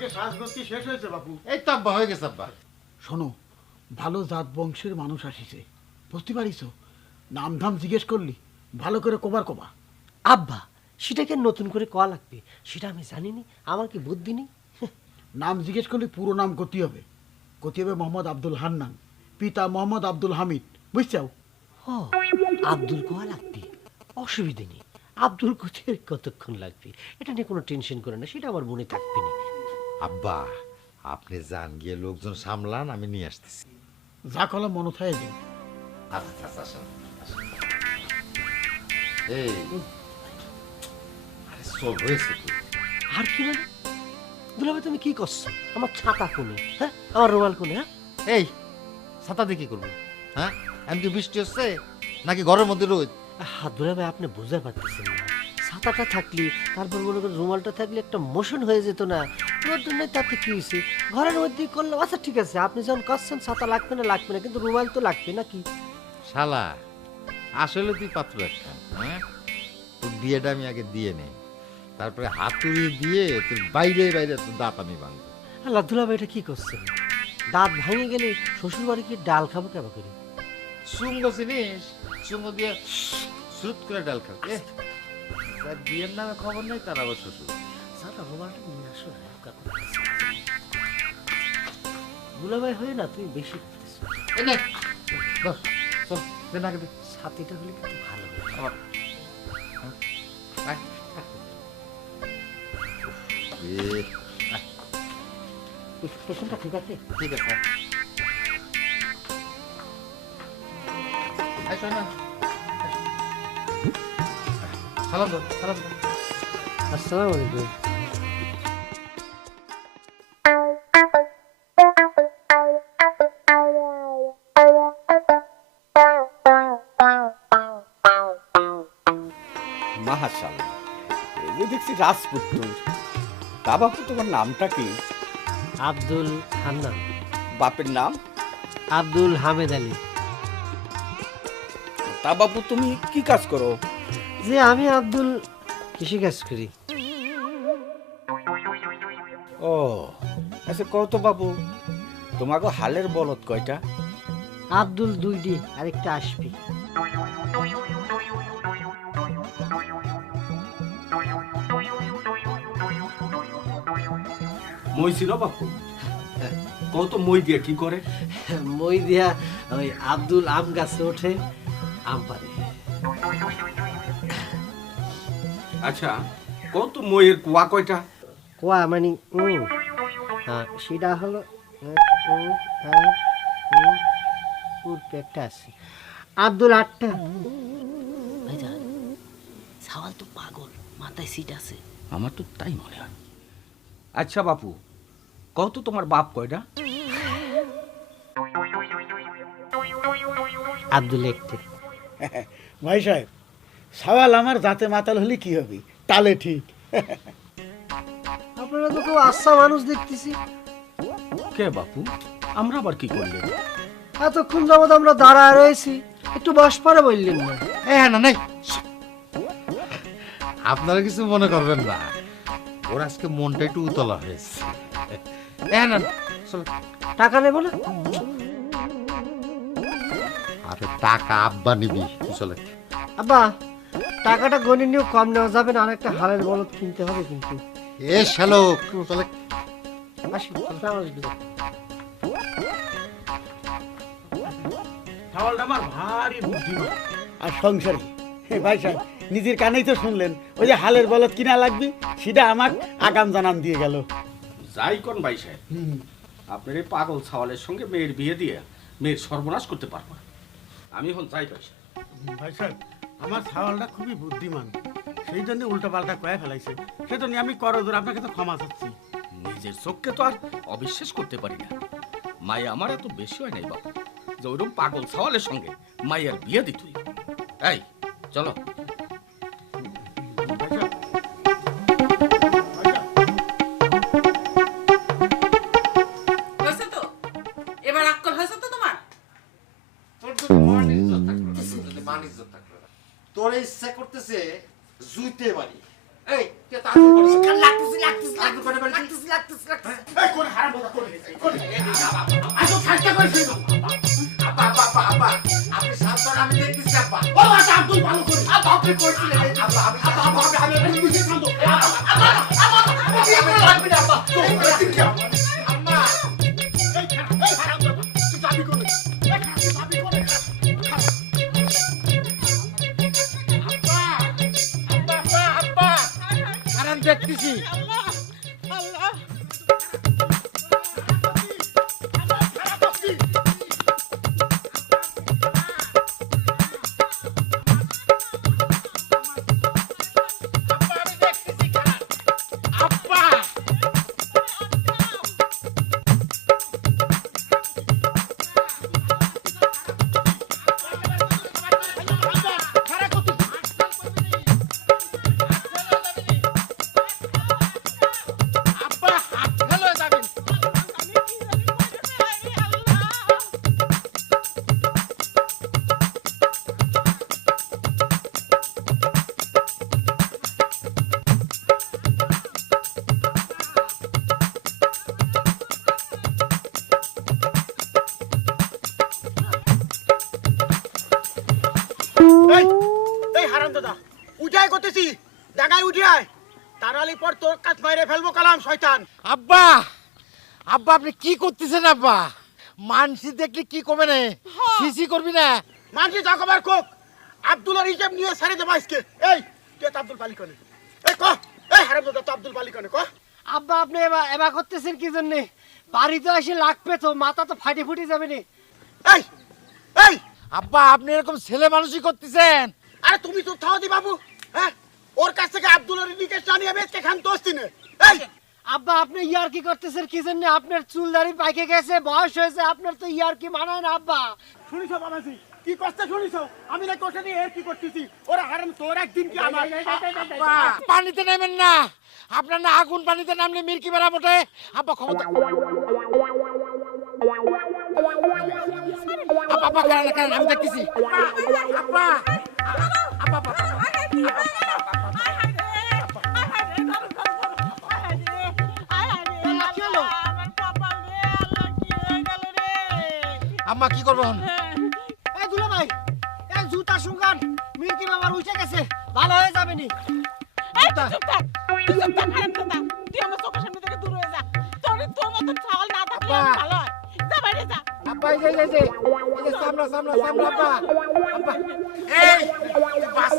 তোমাকে শ্বাসগোষ্ঠী কি শেষ হয়েছে বাপু? এই তো আব্বা হয়ে গেছে আব্বা। শোনো, ভালো জাত বংশের মানুষ আসিছে, বুঝতে পারিস? নাম ধাম জিজ্ঞেস করলি ভালো করে কবার কবা। আব্বা সেটাকে নতুন করে কয়া লাগবে, সেটা আমি জানিনি, আমার কি বুদ্ধি নেই। নাম জিজ্ঞেস করলে পুরো নাম গতি হবে মোহাম্মদ আব্দুল হান্নান, পিতা মোহাম্মদ আব্দুল হামিদ, বুঝছাও? ও আব্দুল কয়া লাগবে, অসুবিধে নেই। আব্দুল কোচের কতক্ষণ লাগবে, এটা নিয়ে কোনো টেনশন করে না, সেটা আমার মনে থাকবে না। আব্বা আপনি যান, গিয়ে লোকজন সামলান, আমি নিয়ে আসতেছি। যা কলা মনে থাকে দিন। আচ্ছা আচ্ছা আসেন, আসেন। এই আরে সব হয়েছে কি? আর কি মানে? দুলাভাই তুমি কি করছো? আমার ছাতা কোনে? হ্যাঁ, আমার রুমাল কোনে? হ্যাঁ, এই ছাতা দিয়ে কি করবো? হ্যাঁ, এমন কি বৃষ্টি হচ্ছে নাকি ঘরের মধ্যে রোদ? হাত দুলাভাই আপনি বুঝতে পারতেছেন না, ছাতাটা থাকলে, তারপর মনে করেন রুমালটা থাকলে একটা মোশন হয়ে যেত না? ওর জন্য তাতে কি হয়েছে, ঘরের মধ্যেই করলাম। আচ্ছা ঠিক আছে, আপনি যখন করছেন ছাতা লাগবে না, কিন্তু রুমাল তো লাগবে নাকি? শালা আসলে তুই পাত্র একটা। হ্যাঁ, তোর বিয়েটা আমি আগে দিয়ে নেই, তারপরে হাতুড়ি দিয়ে তোর বাইরে বাইরে তোর দাঁত আমি ভাঙবো। আল্লাহ, দুলাভাই এটা কি করছেন? দাঁত ভাঙে গেলে শ্বশুর বাড়ি কি ডাল খাবো কেবা করে? চুঙ্গ চিনিস? চুঙ্গ দিয়ে শ্রুত করে ডাল খাবে। যার বিয়ের নামে খবর নেই তার আবার শ্বশুর। ছাতা রুমালটা নিয়ে আসো না, দুলাভাই হয়ে না তুমি বেশি করতেছো। এনে বস, চল দে না দে। ছাতিটা হলে কিন্তু ভালো হয়। আবার আয়। এ, আয়, পেশেন্টটা ঠিক আছে? ঠিক আছে। আয়, শোন না। সালাম দাও, সালাম দাও। আসসালামু আলাইকুম। মাশাআল্লাহ, এই যে দেখছি রাজপুত্র। তা বাপু তোমার নামটা কি? আব্দুল হান্নান। বাপের নাম? আব্দুল হামেদ আলী। তা বাপু তুমি কি কাজ করো? যে আমি আব্দুল কৃষিকাজ করি। ও আচ্ছা, কত বাবু তোমাকে হালের বলদ কয়টা? আব্দুল দুইটি, আরেকটা আসবে। মই ছিল বাপু? কত মই দিয়ে কি করে? মই দিয়া ওই আব্দুল আম গাছে ওঠে, আম পারে। আচ্ছা, কত মইয়ের কুয়া কয়টা? কোয়া মানে হ্যাঁ, সেটা হলো একটা আছে। আব্দুল আটটা। সাওয়াল তো পাগল, মাথায় সিট আছে। আমার তো তাই মনে হয়। আচ্ছা বাপু, কত তোমার বাপ কয়টা? আব্দুল একটা। ভাই সাহেব, সওয়াল আমার জাতে মাতাল হলে কি হবে, তালে ঠিক। আপনারা তো খুব আচ্ছা মানুষ দেখতেছি। কে বাপু, আমরা আবার কি করলেন? এতক্ষণ যাবৎ আমরা দাঁড়ায় রয়েছি, একটু বস পরে বললেন না? হ্যাঁ না নাই, আপনারা কিছু মনে করবেন না, ওর আজকে মনটা একটু উতলা হয়েছে। হ্যাঁ না, চল। টাকা নেবো না? আরে টাকা আব্বা নিবি, চলে। আব্বা, টাকাটা গণে নিয়েও কম নেওয়া যাবে না, আর একটা হালের বলদ কিনতে হবে কিন্তু। এ শালোক, চলে। আসি, আসসালামু আলাইকুম। সওয়ালটা আমার ভারী বুদ্ধিমান আর সংসারী। ভাই সাহেব নিজের কানেই তো শুনলেন, ওই যে হালের বলদ কিনা লাগবে, সেটা আমার আগাম জানান দিয়ে গেল। যাই কোন ভাই সাহেব, আপনার এই পাগল ছাওয়ালের সঙ্গে মেয়ের বিয়ে দিয়ে মেয়ের সর্বনাশ করতে পারবো না। আমি এখন যাই ভাই সাহেব। ভাই সাহেব, আমার সওয়ালটা খুবই বুদ্ধিমান, সেই জন্য উল্টা পাল্টা কয়ে ফেলাইছে, সেজন্য আমি করজোর আপনাকে তো ক্ষমা চাচ্ছি। নিজের চোখকে তো আর অবিশ্বাস করতে পারি না। মাই আমার এত বেশি হয় নাই বাবু যে ওইরকম পাগল ছাওয়ালের সঙ্গে মাইয়ার বিয়ে দিত। এই চলো। হয়েছে তো? এবার আক্কল হয়েছে তো তোমার? তোর ইচ্ছা করতেছে জুইতে বাড়ি। এই তুই তাড়াতাড়ি কর। লাগতেছে, লাগতেছে, লাগতেছে, লাগতেছে, লাগতেছে। এই কোন হারাম কথা করে কোন আজ থাকতে করেছিস আব্বা আব্বা আব্বা আব্বা আপনি সাবধান, আমি দেখতেছি আব্বা। ও আচ্ছা আব্দুল ভালো করে আব্বা আপনি কইছিলেন আব্বা আমি আব্বা আব্বা আমি বুঝে থামতো আব্বা আব্বা লাগবে না আব্বা আম্মা এই হারাম কথা তুই যাবি কোন এই যাবি কোন কারণ দেখতেছি এই এই হারাম দাদা উঠাই করতেছি ডাঙায় উঠে আয় তারালি পর তোর কাজ মাইরে ফেলবো কালাম শয়তান আব্বা আব্বা আপনি কি করতেছেন আব্বা? মানসি দেখলে কি কমে না, সিসি করবি না? মানছি যা কবার কোক আব্দুলের হিসাব নিয়ে ছেড়ে দেবো আজকে এই তুই তো আব্দুল পালি কনে এই ক এই হারাম দাদা তো আব্দুল পালি কনে ক আব্বা আপনি এবার করতেছেন কি জন্য? বাড়িতে এসে লাগবে তো, মাথা তো ফাটে ফুটে যাবে নি। এই এই আব্বা আপনি এরকম ছেলে মানুষই করতেছেন? আরে তুমি তো থাও দি বাবু হ্যাঁ ওর কাছ থেকে আব্দুলের নিকেশ জানিয়ে বেচকে খান তোস্তিনে এই আব্বা আপনি ইয়ার কি করতেছেন কি জন্য? আপনার চুল দাড়ি পাইকে গেছে, বয়স হয়েছে, আপনার তো ইয়ার কি মানায় না আব্বা। শুনিস বাবাজি কি কষ্ট শুনিস আমি না তোর সাথে এর কি করতেছি ওরা হারাম তোর একদিন কি আমার আব্বা, পানিতে নামেন না, আপনার না আগুন পানিতে নামলে মির্কি বেড়া মোটে। আব্বা ক্ষমতা আব্বা আব্বা কারণ আমি দেখতেছি আব্বা আব্বা আব্বা আম্মা কি করবেন? এই দুলা ভাই, এই জুতা শুকান, মির্কি বাবার উঠে গেছে, ভালো হয়ে যাবে নি। আব্বা এই যে সামলা সামলা সামলা আব্বা আব্বা এই বাস